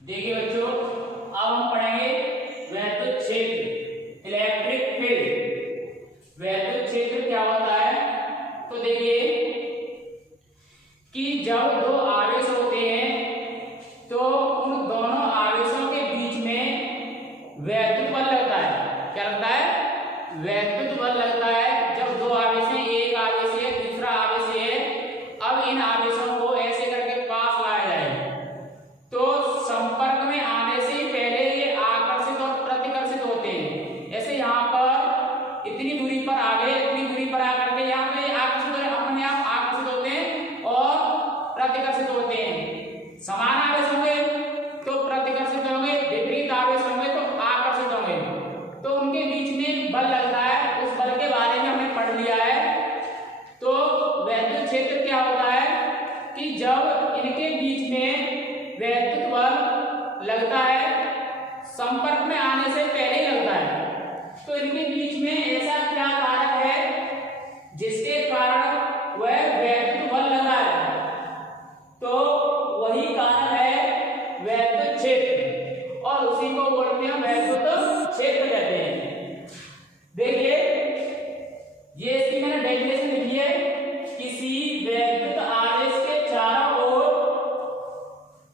देखिए बच्चों, अब हम पढ़ेंगे वैद्युत क्षेत्र, इलेक्ट्रिक फील्ड। वैद्युत क्षेत्र क्या होता है? तो देखिए कि जब दो आवेश होते हैं तो उन दोनों आवेशों के बीच में वैद्युत बल लगता है। क्या लगता है? वैद्युत बल लगता है। जब दो आवेश हैं, एक आवेश है, दूसरा आवेश है, अब इन आवेशों को ऐसे करके पास लाया जाए तो संपर्क में आने से पहले ये आकर्षित और प्रतिकर्षित होते हैं। ऐसे यहाँ पर इतनी दूरी पर आ गए, इतनी दूरी पर आकर के यहाँ पे आकर्षित और अपने आप आकर्षित होते हैं और प्रतिकर्षित होते हैं। समान आवेश होंगे तो प्रतिकर्षित होंगे, विपरीत आवेश होंगे तो आकर्षित होंगे। तो उनके बीच में बल लगता है, उस बल के बारे में हमने पढ़ लिया है। तो वैद्युत क्षेत्र क्या होता है कि जब इनके बीच में वैद्युत बल लगता है, संपर्क में आने से पहले ही लगता है, तो इनके बीच में ऐसा क्या कारक है जिसके कारण वह वैद्युत बल लगा है? तो वही कारण है वैद्युत क्षेत्र, और उसी को बोलते हैं वैद्युत क्षेत्र कहते हैं। देखिए ये इसकी मैंने डेफिनेशन लिखी है, किसी वैद्युत आवेश के चारों ओर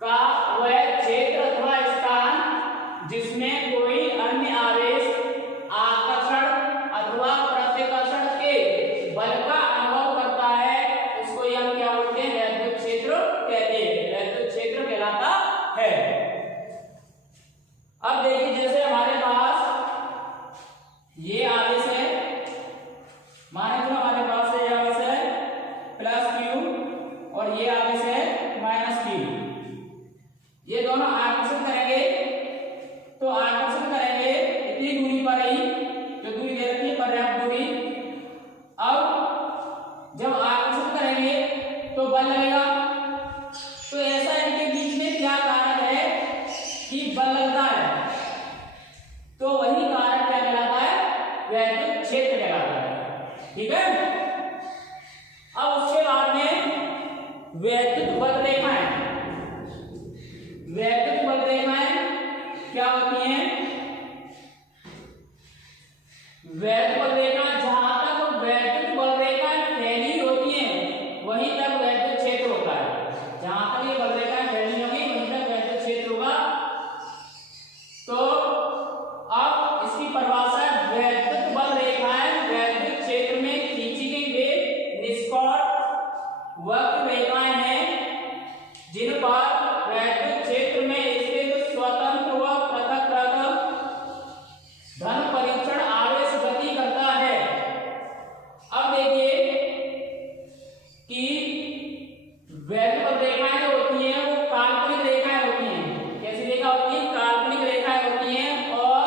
का वह क्षेत्र अथवा स्थान जिसमें कोई अन्य आवेश आकर्षण अथवा प्रतिकर्षण के बल का अनुभव करता है, उसको हम क्या बोलते हैं? वैद्युत क्षेत्र कहते हैं। वैद्युत क्षेत्र कहलाता है। अब देखिए जैसे हमारे पास ये आवेश है, माने तो हमारे पास ये आवेश है प्लस क्यू और ये आवेश है माइनस क्यू। ये दोनों आकर्षित करेंगे, तो आकर्षित करेंगे इतनी दूरी पर ही, जो दूरी दे रखी है पर्याप्त दूरी। अब जब आकर्षित करेंगे तो बल लगेगा। तो ऐसा इनके बीच में क्या कारक है कि बल लगता है? तो वही कारक क्या कहलाता है? वैद्युत क्षेत्र कहलाता है। ठीक है। अब उसके बाद में वैद्युत बल रेखाएं। वैद्युत बल रेखाएं क्या होती हैं? वैद्युत बल रेखा, जहां तक वैद्युत बल रेखाएं फैली होती हैं वहीं तक वैद्युत क्षेत्र होता है। जहां तक ये बल रेखाएं फैली होंगी वहीं तक वैद्युत क्षेत्र होगा। तो अब इसकी परिभाषा है, वैद्युत बल रेखाएं वैद्युत क्षेत्र में खींची गई वे निष्कोण वक्र रेखाएं हैं जिन पर वैद्युत क्षेत्र में स्थित स्वतंत्र व पृथक धन परीक्षण आवेश गति करता है। अब देखिए कि वैद्युत रेखाएं जो होती हैं वो काल्पनिक रेखाएं होती हैं। कैसी रेखा होती है? काल्पनिक रेखाएं होती हैं। और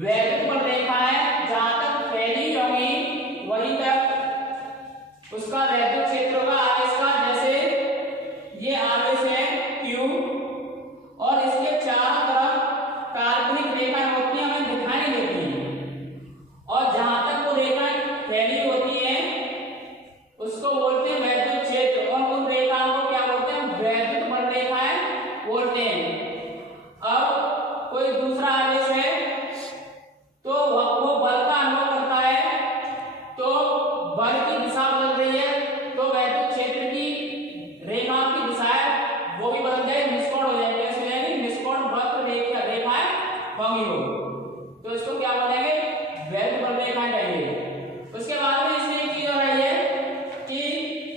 वैद्युत बल रेखाएं जहां तक फैली होंगी वहीं तक उसका वैद्युत क्षेत्र का आवेश का, जैसे ये आवेश है Q और इसके चारों तरफ काल्पनिक रेखाएं होती हैं, हमें दिखाई नहीं देती। और जहां तक वो रेखाएं फैली होती हैं उसको बोलते हैं वैद्युत क्षेत्र, और उन रेखाओं को क्या बोलते हैं? वैद्युत बल रेखाएं बोलते हैं। अब कोई दूसरा आवेश है तो वो बल का अनुभव करता है, तो बल की दिशा बदल रही है, तो वैद्युत क्षेत्र की रेखाओं की दिशाएं वो भी बदल जाए, निष्कोण हो जाएगी। कैसे हो जाएगी? निष्कोण वक्र रेखाएं होंगी वो। तो इसको क्या बोलेंगे? वैद्युत बल रेखाएं कहेंगे। उसके बाद में इसमें एक चीज हो रही है कि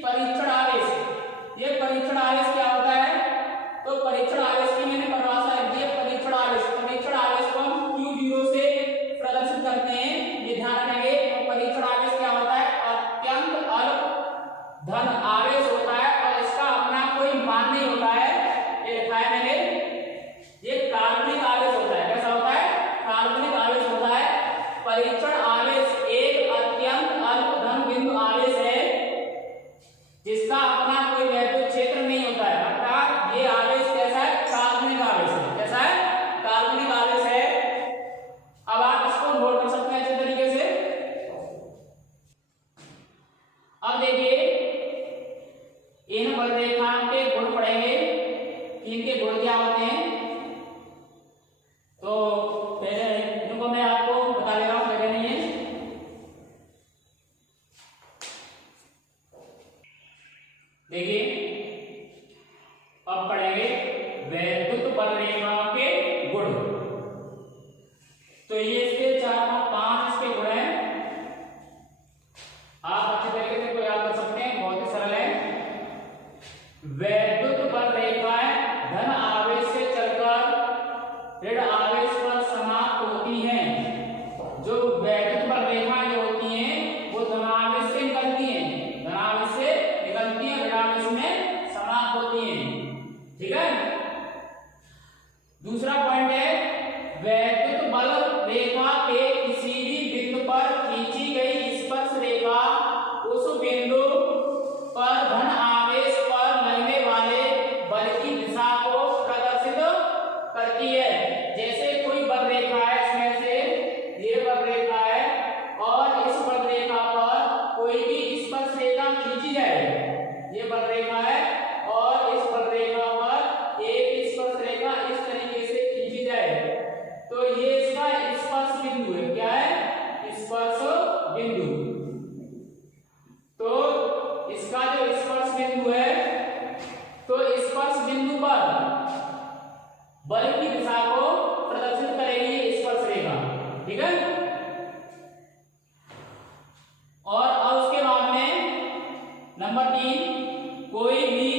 परीक्षण आवेश। ये परीक्षण आवेश क्या होता है? तो परीक्षण आवेश की मैंने परिभाषा लिख दी है। परीक्षण आवेश, परीक्षण आवेश को हम Q0 से प्रदर्शित करते हैं, ये ध्यान रखेंगे। तो परीक्षण आवेश क्या होता है? अत्यंत अल्प धन आवेश होता है और इसका अपना कोई मान नहीं होता है। ये लिखा है मैंने, ये काल्पनिक आवेश होता है। कैसा होता है? काल्पनिक आवेश होता है। अब पढ़ेंगे वैद्युत बल रेखाओं के गुण। तो ये इसके 4-5 इसके गुण हैं, आप अच्छे तरीके से याद कर सकते हैं, बहुत ही सरल है। वैद्युत बल रेखाएं धन आवेश से चलकर ऋण आवेश पर समाप्त होती हैं। जो वैद्युत बल रेखाएं जो होती हैं वो धनावेश से निकलती हैं, धनावेश से निकलती हैं, ऋण आवेश में समाप्त होती हैं। ठीक है। दूसरा पॉइंट है वैद्युत बल रेखा के किसी भी बिंदु पर खींची गई स्पर्श रेखा उस बिंदु पर धन आवेश पर लगने वाले बल की दिशा को प्रदर्शित करती है। जैसे कोई बल रेखा है, इसमें से ये बल रेखा है और इस बल रेखा पर कोई भी स्पर्श रेखा खींची जाए, ये बल रेखा है और इस बल रेखा पर एक स्पर्श रेखा इस तरीके से खींची जाए, तो ये इसका स्पर्श बिंदु है। क्या है? स्पर्श बिंदु। तो इसका जो स्पर्श बिंदु है, तो स्पर्श बिंदु पर बल की दिशा को प्रदर्शित करेगी स्पर्श रेखा। ठीक है। और अब उसके बाद में नंबर 3, कोई भी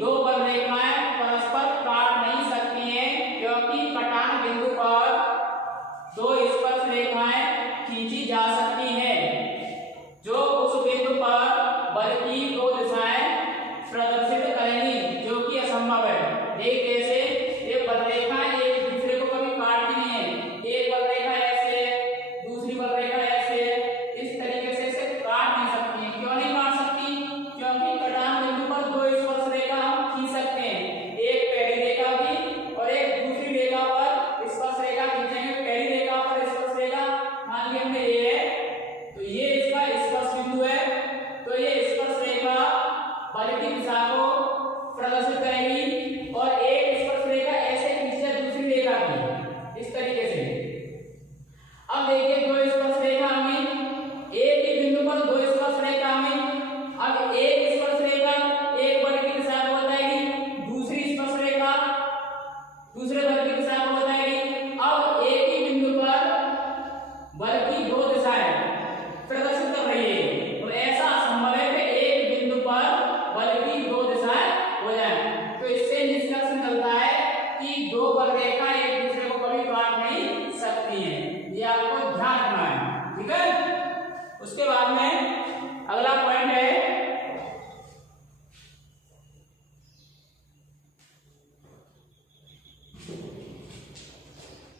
दो बल रेखाएं परस्पर काट नहीं सकती हैं, क्योंकि कटान बिंदु पर दो स्पर्श रेखाएं खींची जा सकती हैं जो उस बिंदु पर बल की दो दिशाएं प्रदर्शित करेंगी, जो कि असंभव है। देख कैसे, ये बल रेखाएं एक दूसरे को कभी काटती नहीं है। एक बल रेखा ऐसे है, दूसरी बल रेखा ऐसे है, इस तरीके से इसे काट नहीं सकती है। क्यों नहीं काट सकती? क्योंकि कटान बिंदु पर दो स्पर्श रेखा हम खींच सकते हैं, एक पहली रेखा की और एक दूसरी रेखा पर स्पर्श रेखा खींचेंगे। पहली रेखा पर स्पर्श रेखा मान ली हमने ये है, तो ये इसका स्पर्श बिंदु है, तो ये स्पर्श रेखा बल की दिशा को प्रदर्शित करेगी और एक स्पर्श रेखा ऐसे खींचे दूसरी रेखा की, इस तरीके से। अब देखिए दो स्पर्श रेखा हमें एक ही बिंदु पर दो स्पर्श रेखा हमें, अब एक स्पर्श रेखा एक बल की दिशा को बताएगी, दूसरी स्पर्श रेखा दूसरे बल की दिशा को बताएगी। अब एक ही बिंदु पर बल की दो दिशाएं प्रदर्शित कर रही है, तो ऐसा असंभव है कि एक बिंदु पर बल की दो दिशाएं हो जाए। तो इससे निष्कर्ष निकलता है कि दो बल रेखा एक दूसरे को कभी काट नहीं सकती हैं, ये आपको ध्यान रखना है। ठीक है। उसके बाद में अगला पॉइंट है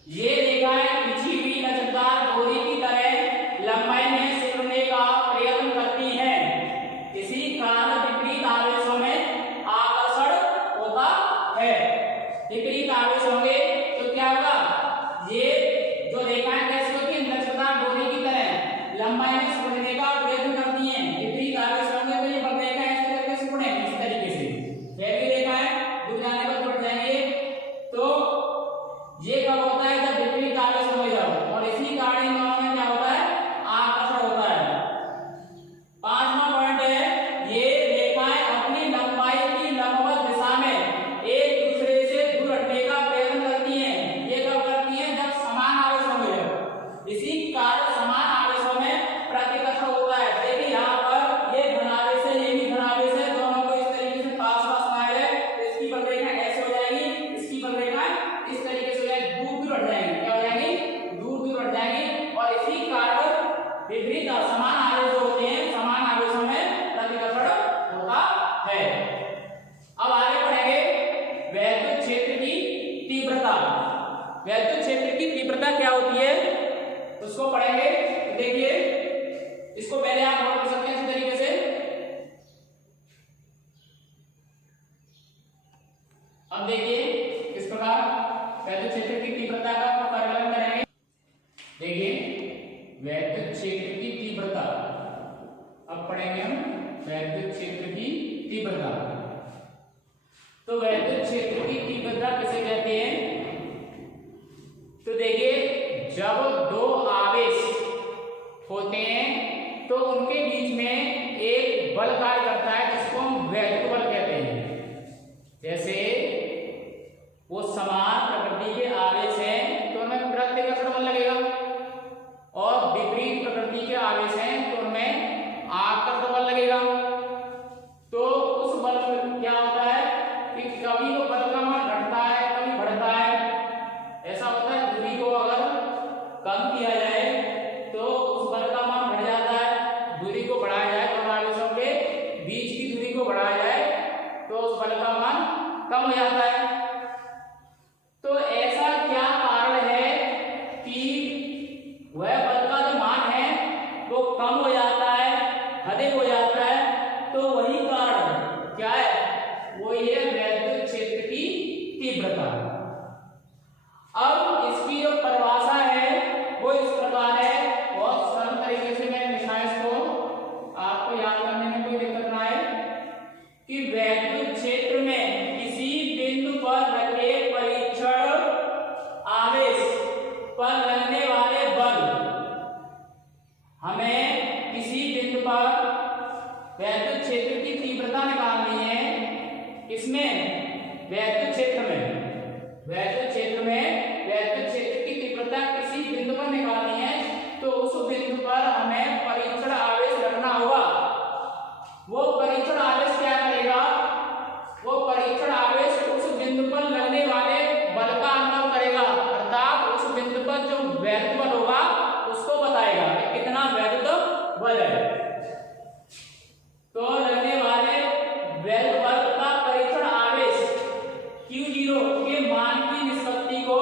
ये रेखाएं खींची हुई लचकदार डोरी की तरह लंबाई में सिकुड़ने का प्रयत्न करती हैं। इसी कारण विपरीत आवेशों में आकर्षण होता है। विपरीत आवेश होंगे तो क्या होगा? ये जो रेखाएं कैसी होती हैं? लचकदार डोरी की तरह लंबाई में सिकुड़ने का प्रयत्न करती हैं। विपरीत आवेश होंगे तो ये बल रेखाएं ऐसे करके सिकुड़ेंगी, इस तरीके से। पहली रेखाएं दूर जाने पर जुड़ जाएंगे, तो ये कब होता है? जब विपरीत आवेश हो जाओ, और इसी कारण इन दोनों में क्या होता है? आकर्षण होता है। 5वां पॉइंट है ये रेखाएं अपनी लंबाई की लंबवत दिशा में एक दूसरे से दूर हटने का प्रयत्न करती हैं। ये कब करती हैं? जब समान आवेश होंगे। इसी कारण समान आवेशों में प्रतिकर्षण होता है। देखिए यहाँ पर ये धनावेश है, ये भी धनावेश है, दोनों को इस तरीके से पास पास लाए हैं, तो इसकी बल रेखा ऐसे हो जाएगी, इसकी बल रेखा इस तरीके से दूर दूर हट जाएंगे। क्या हो जाएंगी? दूर दूर हट जाएंगी, और इसी कारण विपरीत समान आवेश जो होते हैं, समान आवेशों में प्रतिकर्षण होता है। अब आगे बढ़ेंगे वैद्युत क्षेत्र की तीव्रता। वैद्युत क्षेत्र की तीव्रता क्या होती है उसको पढ़ेंगे। देखिए इसको पहले आप नोट कर सकते हैं इस तरीके से। अब देखिए किस प्रकार वैद्युत क्षेत्र की तीव्रता का परिवर्तन करेंगे। देखिए वैद्युत क्षेत्र की तीव्रता, अब पढ़ेंगे हम वैद्युत क्षेत्र की तीव्रता। तो वैद्युत क्षेत्र की तीव्रता किसे कहते हैं? तो देखिए जब दो आवेश होते हैं तो उनके बीच में एक बल कार्य करता है जिसको हम वैद्युत बल कहते हैं। जैसे तीव्रता। अब इसकी जो परिभाषा है वो इस प्रकार है, बहुत सरल तरीके से मैं लिखा है इसको, आपको याद करने में कोई दिक्कत ना आए, कि वैद्युत क्षेत्र में किसी बिंदु पर रखे परीक्षण आवेश पर लगने वाले बल, हमें किसी बिंदु पर वैद्युत क्षेत्र की तीव्रता निकालनी है। इसमें वैद्युत क्षेत्र में वैद्युत क्षेत्र की तीव्रता किसी बिंदु पर निकालनी है, तो उस बिंदु पर हमें परीक्षण आवेश रखना होगा। वो परीक्षण आवेश क्या करेगा? वो परीक्षण आवेश उस बिंदु पर लगने वाले बल का अनुभव करेगा, अर्थात उस बिंदु पर जो वैद्युत बल होगा उसको बताएगा कि कितना वैद्युत बल है। तो लगने वाले वैद्युत बल का परीक्षण आवेश Q0 के मान की निष्पत्ति को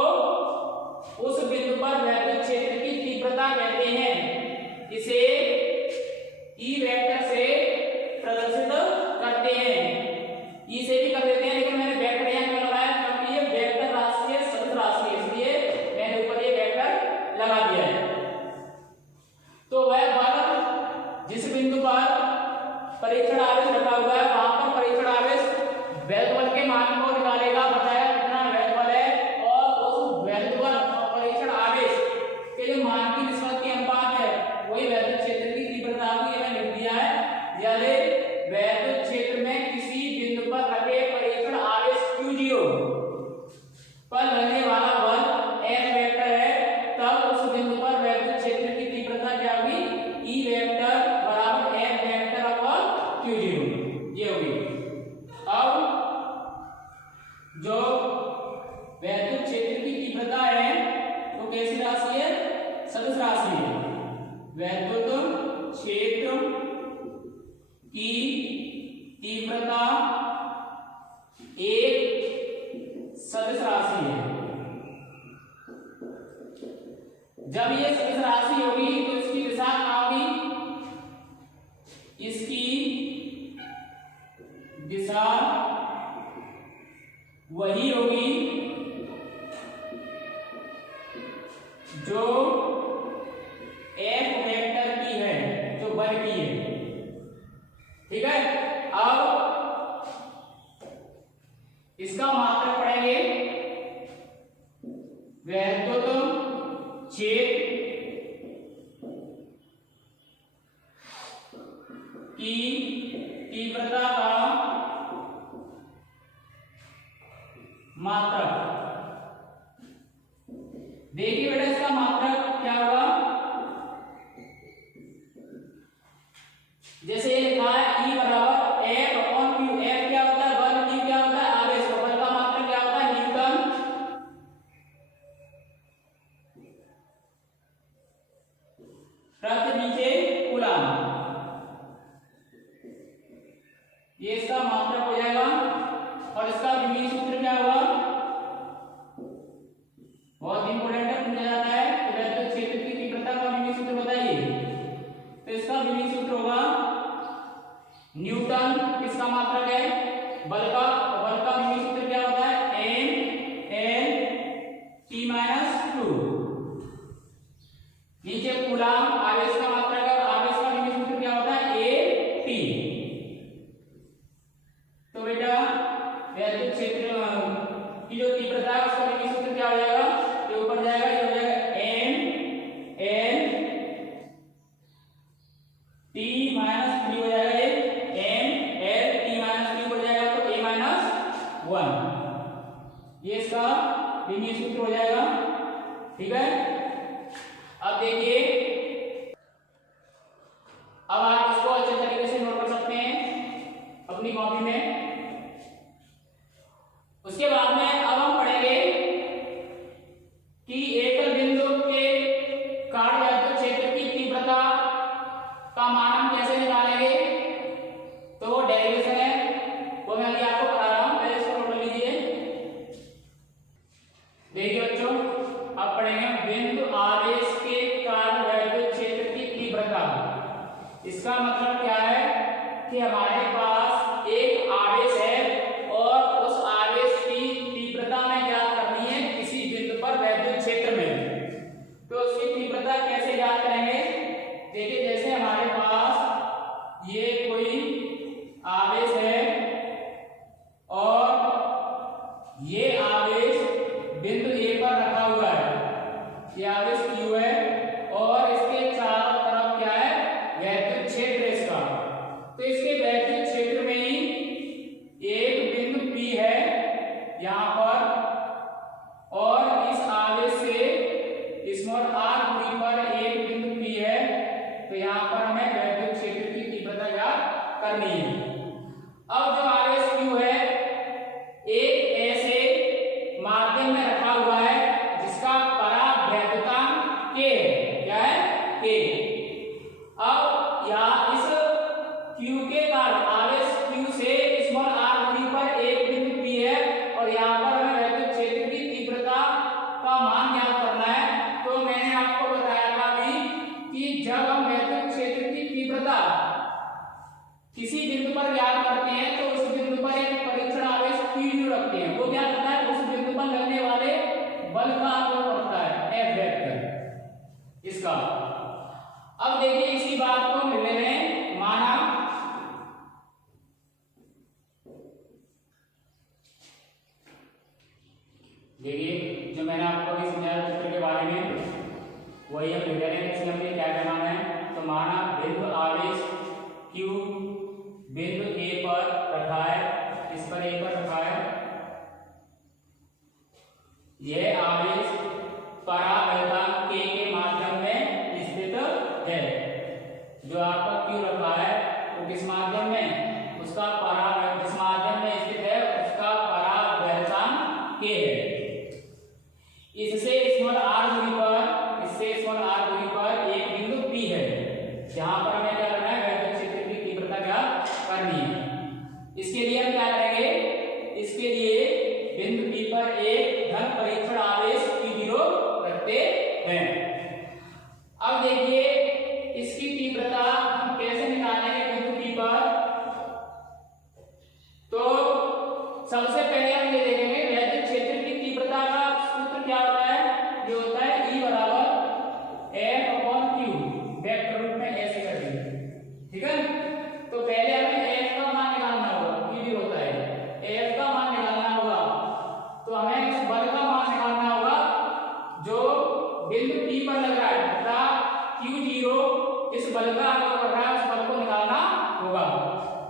उस बिंदु पर वैद्युत क्षेत्र की तीव्रता कहते हैं। इसे E वेक्टर से प्रदर्शित करते हैं। E से भी कर देते हैं, लेकिन मैंने वेक्टर यहाँ क्यों लगाया? क्योंकि ये वेक्टर राशि है, सदिश राशि है, इसलिए मैंने ऊपर ये वेक्टर लगा दिया है। तो वह बल जिस बिंदु पर परीक्षण आवेश रखा हुआ है वहां पर परीक्षण आवेश वैद्युत बल के मान को निकालेगा, बताया कितना वैद्युत बल है, और उस वैद्युत बल परीक्षण आवेश के जो मान की निष्पत्ति अनुपात है वही वैद्युत क्षेत्र की तीव्रता को ये मैंने लिख दिया है। यानी वैद्युत क्षेत्र में किसी बिंदु पर रखे परीक्षण आवेश Q0 पर लगने वाला बल F वेक्टर है, तब उस बिंदु पर वैद्युत क्षेत्र की तीव्रता क्या होगी? E वेक्टर बराबर F वेक्टर अपॉन Q0 ये होगी। अब जो वैद्युत क्षेत्र की तीव्रता है तो कैसी राशि है? सदिश राशि है। वैद्युत क्षेत्र की तीव्रता एक सदिश राशि है। जब ये सदिश राशि होगी तो इसकी दिशा क्या होगी? इसकी दिशा वही होगी जो F वेक्टर की है, जो बल की है। ठीक है, अब इसका मात्रक पढ़ेंगे। वैद्युत क्षेत्र की तीव्रता का मात्रक। देखिए बेटा इसका मात्रक क्या होगा? जैसे ये लिखा है E बराबर F अपॉन Q। F क्या होता है? बल। Q क्या होता है? आवेश। तो बल का मात्रक क्या होता है? न्यूटन प्रति मीटर कूलम। ये इसका मात्रक हो जाएगा। और इसका विमीय सूत्र क्या होगा? बहुत इंपॉर्टेंट है, पूछा जाता है तो वैद्युत क्षेत्र की तीव्रता का विमीय सूत्र बताइए। तो इसका विमीय सूत्र होगा न्यूटन। किसका मात्रक है? बल का। बल का विमीय सूत्र क्या होता है? N T-2। नीचे कूलम आवेश का मात्रक है, और आवेश का विमीय सूत्र क्या होता है? AT। तो बेटा वैद्युत क्षेत्र की जो तीव्रता है उसका विमीय सूत्र क्या हो जाएगा? ये ऊपर जाएगा, ये हो जाएगा N T-3 हो जाएगा। ये N T-3 हो जाएगा, तो A-1 ये इसका विमीय सूत्र हो जाएगा। ठीक है, अब देखिए, अब आप इसको अच्छे तरीके से नोट कर सकते हैं अपनी कॉपी में। उसके बाद में अब हम पढ़ेंगे कि एकल बिंदु के कारण वैद्युत क्षेत्र की तीव्रता का मान हम कैसे निकालेंगे। तो वो डेरिवेशन है, वो मैं अभी आपको पढ़ा रहा हूं, पहले इसको नोट कर लीजिए। देखिए बच्चों, अब पढ़ेंगे बिंदु आवेश के कारण वैद्युत क्षेत्र की तीव्रता। इसका मतलब क्या है कि हमारे पास एक आवेश है और उस आवेश की तीव्रता में ये आवेश बिंदु ए पर रखा हुआ है, ये आवेश Q है और इसके चारों तरफ क्या है, वैद्युत क्षेत्र है इसका। तो इसके वैद्युत क्षेत्र में ही एक बिंदु P है यहाँ पर, और इस आवेश से स्मॉल r दूरी पर एक बिंदु P है। तो यहाँ पर हमें वैद्युत क्षेत्र की तीव्रता ज्ञात करनी है। अब जो आवेश Q है एक ऐसे माध्यम में रखा हुआ है जिसका परावैद्युतांक K है, क्या है, K। अब यहाँ इस Q के कारण आवेश Q से स्मॉल r दूरी पर एक बिंदु P है और यहाँ पर हमें वैद्युत क्षेत्र की तीव्रता का मान ज्ञात करना है। तो मैंने आपको बताया था अभी कि जब हम वैद्युत क्षेत्र की तीव्रता किसी बिंदु पर ज्ञात करते हैं तो उस बिंदु पर एक परीक्षण आवेश Q रखते हैं। वो क्या करता है, उस बिंदु पर लगने वाले बल का आकलन करता है, F वेक्टर इसका। अब देखिए इसी बात को मिलने में माना देखिए जो मैंने आपको अभी समझाया चित्र के बारे में वही हम लिख रहे हैं। इसमें हमने क्या क्या माना है, तो माना बिंदु आवेश Q बिंदु A पर रखा है, इस पर A पर रखा है। यह आवेश परावैद्युतांक K के माध्यम में स्थित है। जो आपका Q रखा है वो किस माध्यम में, उसका जिस माध्यम में स्थित है उसका परावैद्युतांक K है। इससे स्मॉल r दूरी पर एक बिंदु P है, जहां पर हमें क्या करना है, वैद्युत क्षेत्र की तीव्रता ज्ञात करनी है। इसके लिए हम क्या करेंगे, इसके लिए बिंदु P पर एक धन परीक्षण आवेश Q0 रखते हैं। अब देखिए इसकी तीव्रता हम कैसे निकालेंगे बिंदु P पर। तो सबसे पहले हम ये देखेंगे वैद्युत क्षेत्र की तीव्रता का सूत्र क्या होता है, ये होता है E बराबर F/Q, वेक्टर रूप में ऐसे कर देंगे, ठीक है। तो पहले हमें F का मान निकालना होगा, Q भी होता है, F का मान निकालना होगा। तो हमें इस बल का मान निकालना होगा जो बिंदु P पर लग रहा है, तथा Q0 इस बल का आकलन कर रहा है, उस बल को निकालना होगा।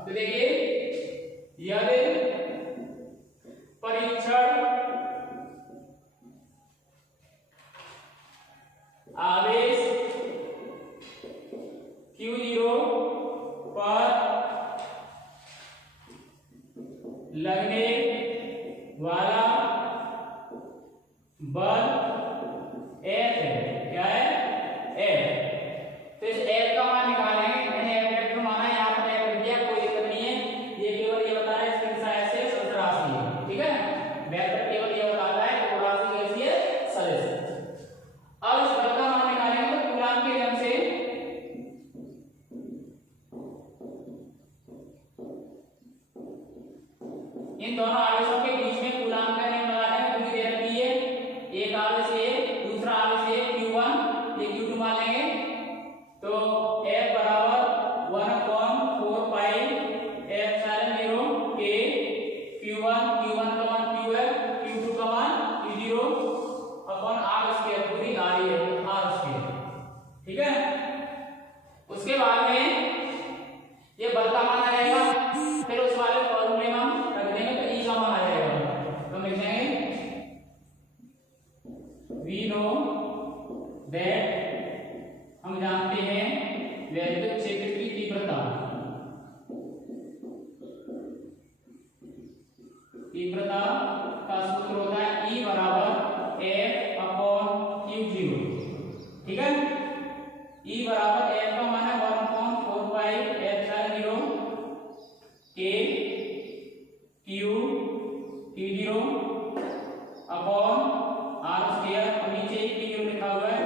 तो देखिए यदि परीक्षण आवेश Q0 पर लगने वाला बल F है, क्या है, F। तो इस F का मान निकालेंगे। मैंने F वेक्टर माना, यहाँ पर F लिख दिया, कोई दिक्कत नहीं है। ये केवल ये बता रहा है इसकी सहायता से सदिश राशि है, ठीक है। वेक्टर केवल ये बताता है कि राशि कैसी है, सदिश। अब इस बल का मान निकालेंगे तो कूलाम के नियम से इन दोनों आवेशों के बीच में कूलाम का नियम लगा देंगे। दूरी दे रखी है, एक आवेश A दूसरा आवेश A Q1, ये Q2 मान लेंगे। तो F बराबर 1/4 पाई F0 K Q1 का मान Q है, Q2 का मान Q0 अपॉन R स्क्वायर, पूरी आ रही है R स्क्वायर, ठीक है। उसके बाद में ये बल का मान आ जाएगा, फिर उस वाले फॉर्मूले में हम रख देंगे तो E का मान आ जाएगा। तो लिख देंगे we know that, हम जानते हैं वैद्युत क्षेत्र की तीव्रता का सूत्र होता है E बराबर F/Q0, ठीक है। E बराबर F का मान है 1/4 पाई F0 K Q0 upon R square, और नीचे Q0 लिखा हुआ है,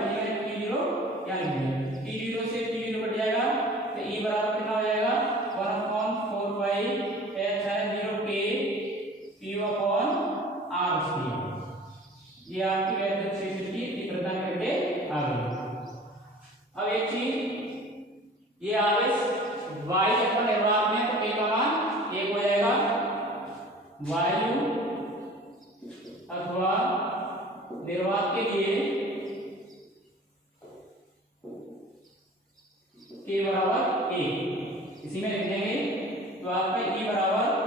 Q0 क्या लिखेंगे, Q0 से Q0 कट जाएगा तो E बराबर कितना हो जाएगा, 1/4 पाई F0 K Q upon R square. ये आपकी वैद्युत क्षेत्र की तीव्रता करके आ गई। अब एक चीज, ये आवेश वायु पर निर्वात में, तो K का मान 1 हो जाएगा। वायु अथवा निर्वात के लिए K बराबर 1 इसी में लिख देंगे। तो आपका E बराबर